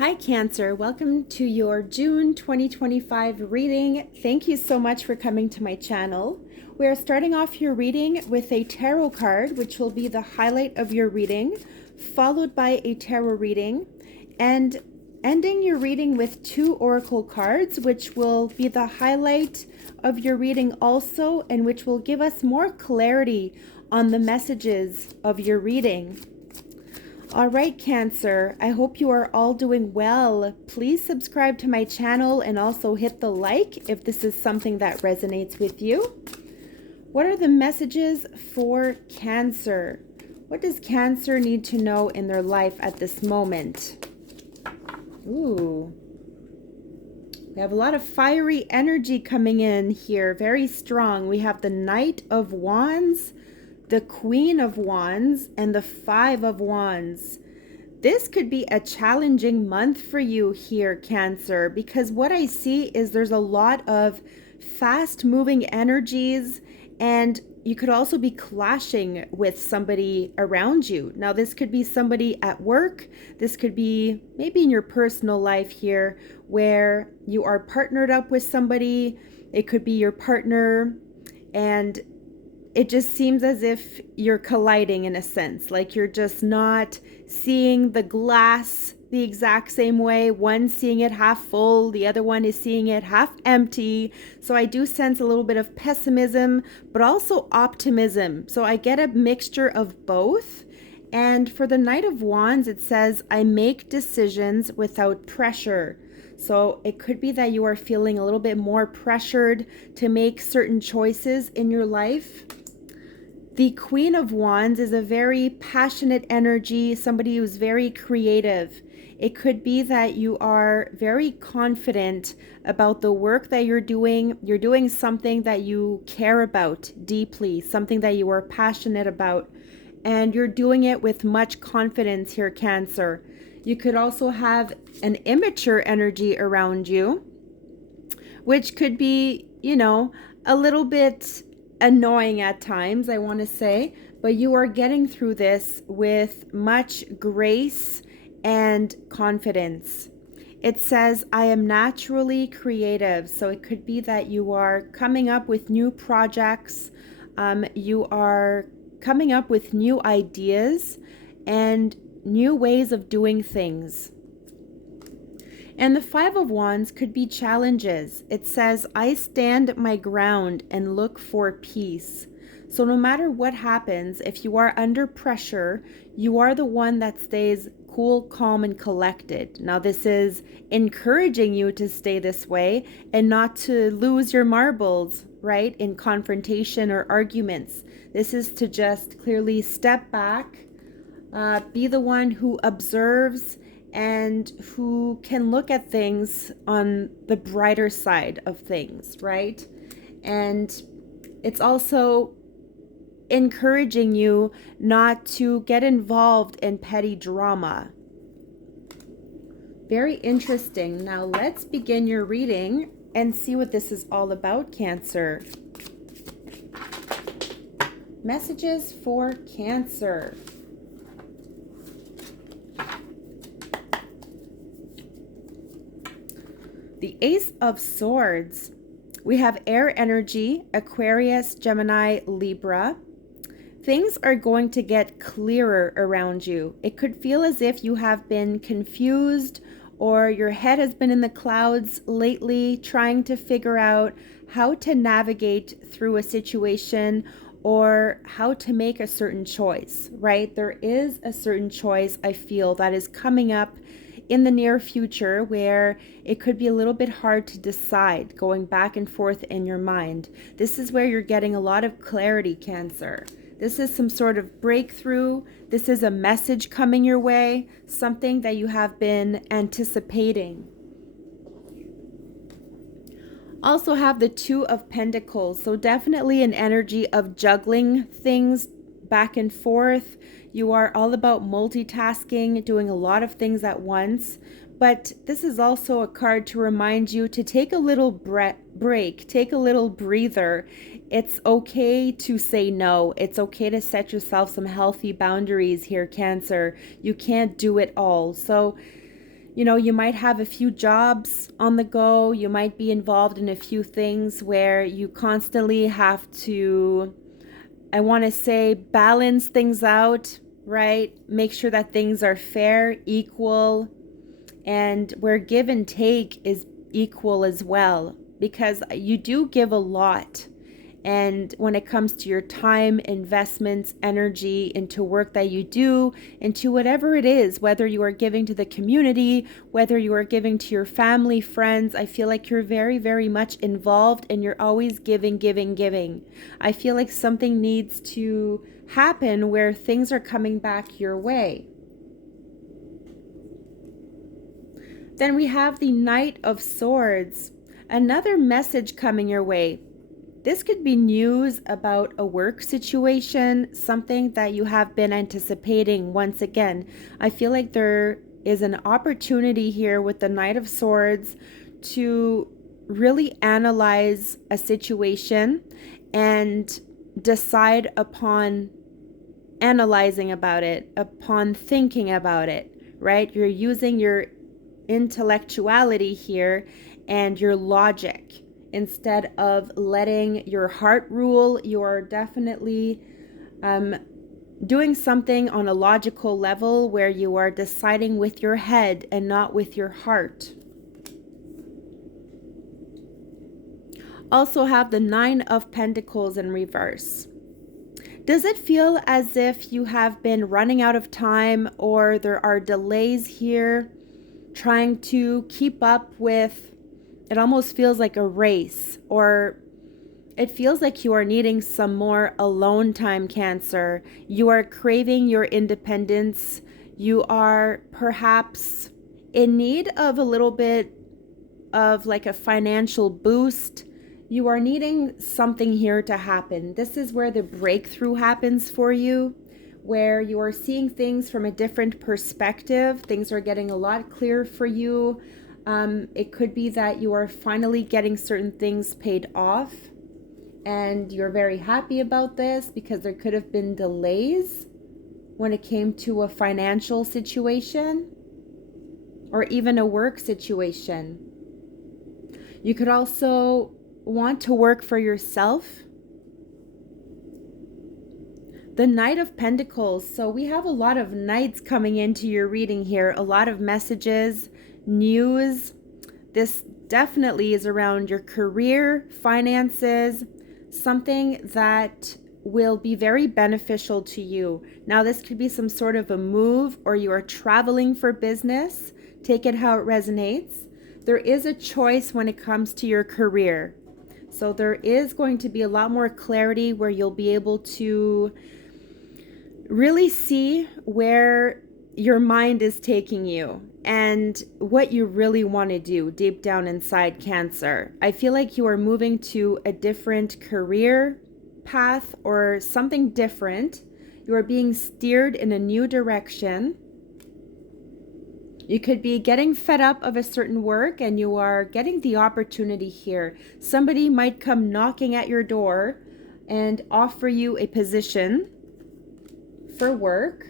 Hi, Cancer. Welcome to your June 2025 reading. Thank you so much for coming to my channel. We are starting off your reading with a tarot card, which will be the highlight of your reading, followed by a tarot reading, and ending your reading with two oracle cards, which will be the highlight of your reading also, and which will give us more clarity on the messages of your reading. All right, Cancer, I hope you are all doing well. Please subscribe to my channel and also hit the like if this is something that resonates with you. What are the messages for Cancer? What does Cancer need to know in their life at this moment? Ooh, we have a lot of fiery energy coming in here, very strong. We have the Knight of Wands, the Queen of Wands, and the Five of Wands. This could be a challenging month for you here, Cancer, because what I see is there's a lot of fast-moving energies, and you could also be clashing with somebody around you. Now, this could be somebody at work. This could be maybe in your personal life here where you are partnered up with somebody. It could be your partner, and it just seems as if you're colliding in a sense, like you're just not seeing the glass the exact same way. One seeing it half full, the other one is seeing it half empty. So I do sense a little bit of pessimism, but also optimism. So I get a mixture of both. And for the Knight of Wands, it says, I make decisions without pressure. So it could be that you are feeling a little bit more pressured to make certain choices in your life. The Queen of Wands is a very passionate energy, somebody who's very creative. It could be that you are very confident about the work that you're doing. You're doing something that you care about deeply, something that you are passionate about, and you're doing it with much confidence here, Cancer. You could also have an immature energy around you, which could be, a little bit annoying at times, I want to say, but you are getting through this with much grace and confidence. It says, I am naturally creative. So it could be that you are coming up with new projects, you are coming up with new ideas and new ways of doing things. And the Five of Wands could be challenges. It says, I stand my ground and look for peace. So no matter what happens, if you are under pressure, you are the one that stays cool, calm, and collected. Now, this is encouraging you to stay this way and not to lose your marbles, right, in confrontation or arguments. This is to just clearly step back, be the one who observes and who can look at things on the brighter side of things, right? And it's also encouraging you not to get involved in petty drama. Very interesting. Now let's begin your reading and see what this is all about, Cancer. Messages for Cancer. The Ace of Swords. We have air energy, Aquarius, Gemini, Libra. Things are going to get clearer around you. It could feel as if you have been confused or your head has been in the clouds lately, trying to figure out how to navigate through a situation or how to make a certain choice, right? There is a certain choice I feel that is coming up in the near future where it could be a little bit hard to decide, going back and forth in your mind. This is where you're getting a lot of clarity, Cancer. This is some sort of breakthrough. This is a message coming your way, something that you have been anticipating. Also have the Two of Pentacles, so definitely an energy of juggling things back and forth. You are all about multitasking, doing a lot of things at once. But this is also a card to remind you to take a little break, take a little breather. It's okay to say no. It's okay to set yourself some healthy boundaries here, Cancer. You can't do it all. So You know, you might have a few jobs on the go. You might be involved in a few things where you constantly have to, I want to say, balance things out, right? Make sure that things are fair, equal, and where give and take is equal as well, because you do give a lot. And when it comes to your time, investments, energy into work that you do, into whatever it is, whether you are giving to the community, whether you are giving to your family, friends, I feel like you're very, very much involved and you're always giving, giving, giving. I feel like something needs to happen where things are coming back your way. Then we have the Knight of Swords, another message coming your way. This could be news about a work situation, something that you have been anticipating. Once again, I feel like there is an opportunity here with the Knight of Swords to really analyze a situation and decide upon analyzing about it, upon thinking about it, right? You're using your intellectuality here and your logic. Instead of letting your heart rule, you're definitely doing something on a logical level where you are deciding with your head and not with your heart. Also have the Nine of Pentacles in reverse. Does it feel as if you have been running out of time, or there are delays here trying to keep up with? It almost feels like a race, or it feels like you are needing some more alone time, Cancer. You are craving your independence. You are perhaps in need of a little bit of like a financial boost. You are needing something here to happen. This is where the breakthrough happens for you, where you are seeing things from a different perspective. Things are getting a lot clearer for you. It could be that you are finally getting certain things paid off and you're very happy about this, because there could have been delays when it came to a financial situation or even a work situation. You could also want to work for yourself. The Knight of Pentacles. So we have a lot of knights coming into your reading here, a lot of messages, news. This definitely is around your career, finances, something that will be very beneficial to you. Now, this could be some sort of a move, or you are traveling for business. Take it how it resonates. There is a choice when it comes to your career. So there is going to be a lot more clarity where you'll be able to really see where your mind is taking you and what you really want to do deep down inside, Cancer. I feel like you are moving to a different career path or something different. You are being steered in a new direction. You could be getting fed up of a certain work and you are getting the opportunity here. Somebody might come knocking at your door and offer you a position for work.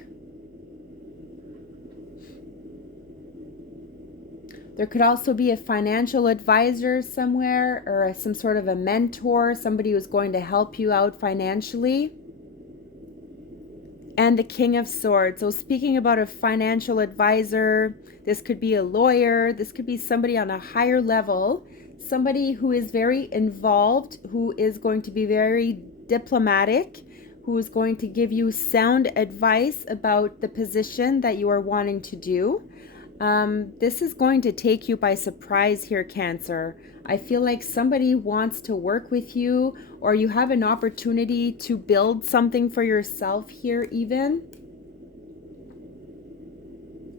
There could also be a financial advisor somewhere, or some sort of a mentor, somebody who's going to help you out financially. And the King of Swords. So speaking about a financial advisor, this could be a lawyer, this could be somebody on a higher level, somebody who is very involved, who is going to be very diplomatic, who is going to give you sound advice about the position that you are wanting to do. This is going to take you by surprise here, Cancer. I feel like somebody wants to work with you, or you have an opportunity to build something for yourself here even,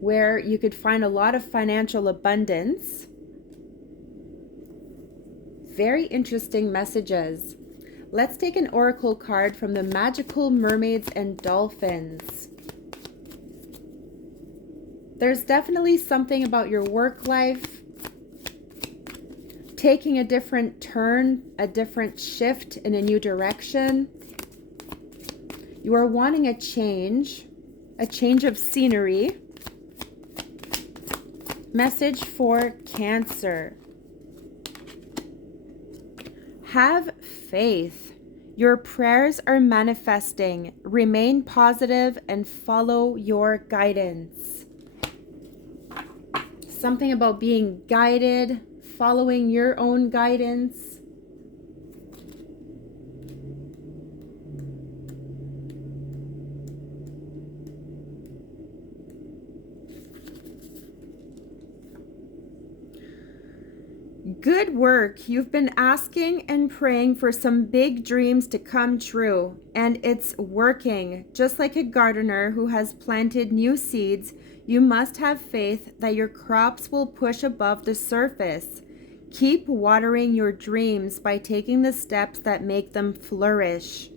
where you could find a lot of financial abundance. Very interesting messages. Let's take an oracle card from the Magical Mermaids and Dolphins. There's definitely something about your work life taking a different turn, a different shift in a new direction. You are wanting a change of scenery. Message for Cancer. Have faith. Your prayers are manifesting. Remain positive and follow your guidance. Something about being guided, following your own guidance. Good work. You've been asking and praying for some big dreams to come true, and it's working. Just like a gardener who has planted new seeds, you must have faith that your crops will push above the surface. Keep watering your dreams by taking the steps that make them flourish.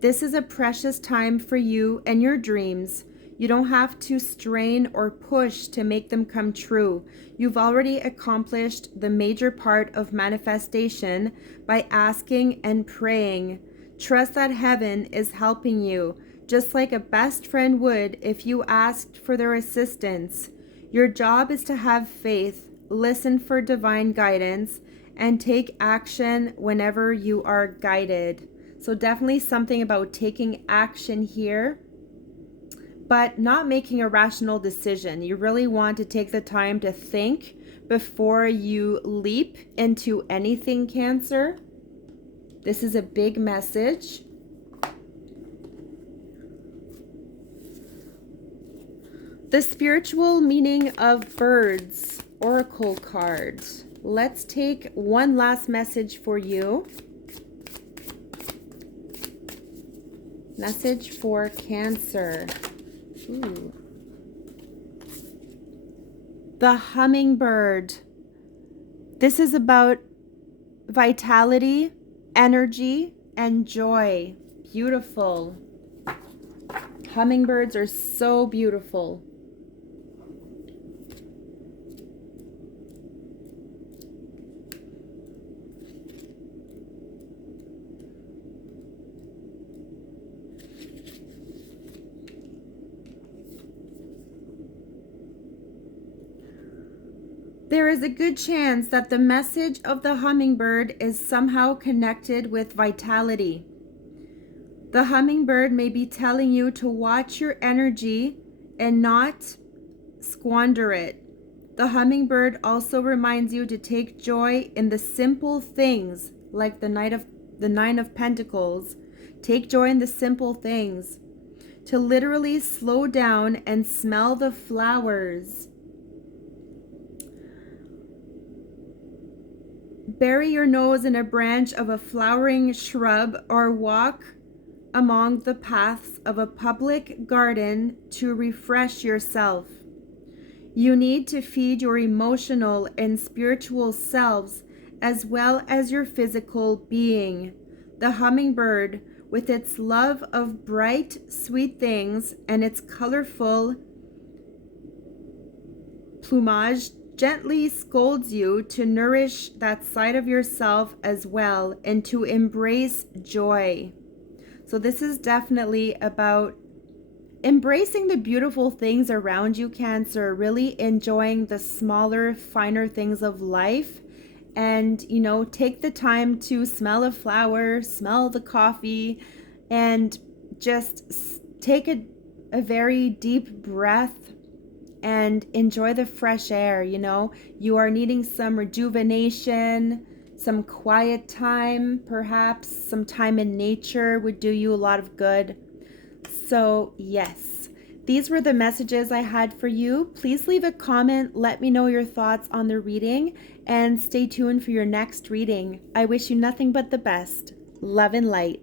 This is a precious time for you and your dreams. You don't have to strain or push to make them come true. You've already accomplished the major part of manifestation by asking and praying. Trust that heaven is helping you, just like a best friend would if you asked for their assistance. Your job is to have faith, listen for divine guidance, and take action whenever you are guided. So definitely something about taking action here, but not making a rational decision. You really want to take the time to think before you leap into anything, Cancer. This is a big message. The spiritual meaning of birds, oracle card. Let's take one last message for you. Message for Cancer. Ooh. The hummingbird. This is about vitality, energy, and joy. Beautiful. Hummingbirds are so beautiful. There is a good chance that the message of the hummingbird is somehow connected with vitality. The hummingbird may be telling you to watch your energy and not squander it. The hummingbird also reminds you to take joy in the simple things, like the Nine of Pentacles. Take joy in the simple things. To literally slow down and smell the flowers. Bury your nose in a branch of a flowering shrub or walk among the paths of a public garden to refresh yourself. You need to feed your emotional and spiritual selves as well as your physical being. The hummingbird, with its love of bright, sweet things and its colorful plumage, gently scolds you to nourish that side of yourself as well and to embrace joy. So this is definitely about embracing the beautiful things around you, Cancer, really enjoying the smaller, finer things of life. And, take the time to smell a flower, smell the coffee, and just take a very deep breath and enjoy the fresh air. You are needing some rejuvenation, some quiet time, perhaps some time in nature would do you a lot of good. So yes, these were the messages I had for you. Please leave a comment, let me know your thoughts on the reading, and stay tuned for your next reading. I wish you nothing but the best. Love and light.